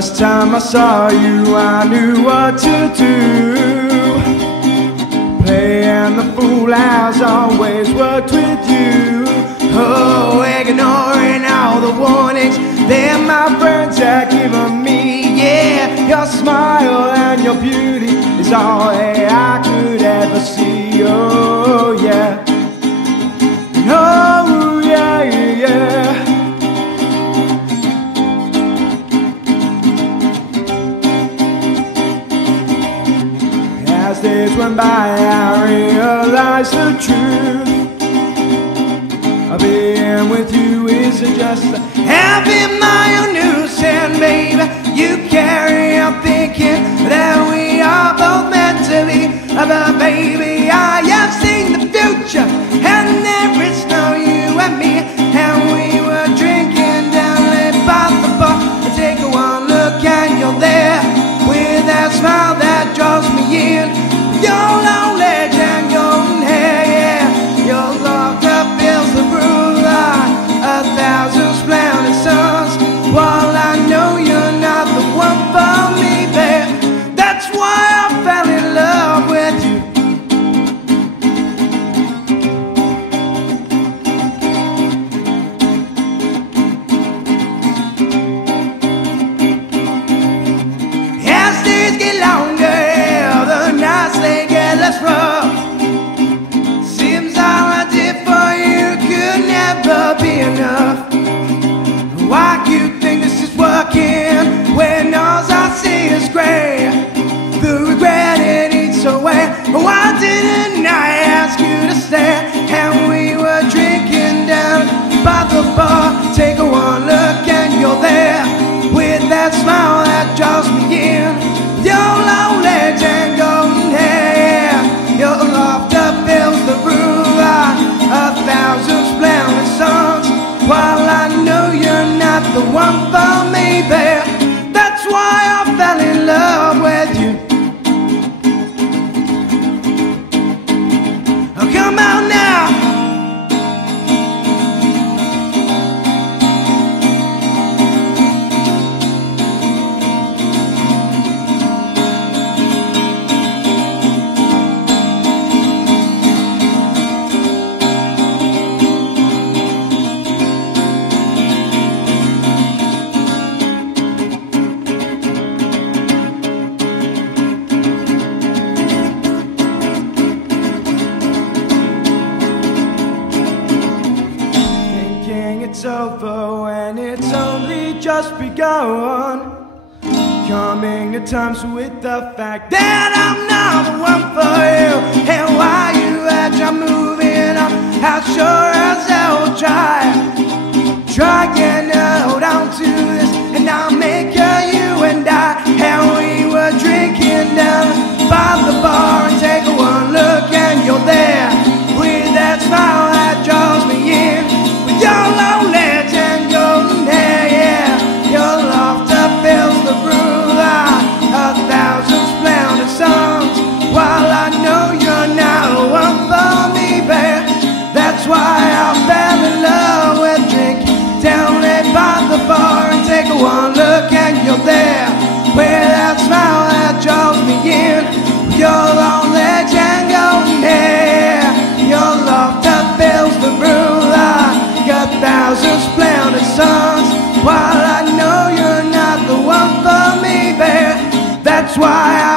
first time I saw you, I knew what to do. Playing the fool has always worked with you. Oh, ignoring all the warnings that my friends have given me. Yeah, your smile and your beauty is all that I could ever see. Oh, yeah. Oh, yeah, yeah. As days went by, I realized the truth. Being with you isn't just having my own news. And baby, you carry on thinking that we are both meant to be. But baby, I have seen the future, and there is no you and me. And we were drinking down there by the bar. Take one look and you're there, with that smile that draws me in. Your long legs and golden hair, yeah. Your laughter fills the room like 1,000 splendid suns. While I know you're not the one for me, babe, that's why I fell in love with you. As days get longer, the nights they get less rough. Seems all I did for you could never be enough. Why you think this is working when all I see is gray? The regret it eats away. Why didn't I ask you to stay? And we were drinking down by the bar. Take one look and you're there, with that smile that draws me in. Your long legs and golden hair, your laughter fills the room like 1,000 splendid suns. While I know you're not the one for me, babe, that's why I fell in love with you. Oh, come on now. It's over when it's only just begun. Coming to terms with the fact that I'm not the one for you. And while you had your moving on, I sure as hell will try. Trying to hold on to this, and I'll make you and I. And we were drinking down by the bar, and take one look and you're there, with that smile that draws me in. With your long legs and golden hair, yeah. Your laughter fills the room like 1,000 splendid suns. While I know you're not the one for me, babe, that's why I fell in love with drinking down there by the bar. And take one look and you're there, with that smile that draws me in. Your long legs and golden hair, your laughter fills the room like 1,000 splendid suns. While I know you're not the one for me, babe, that's why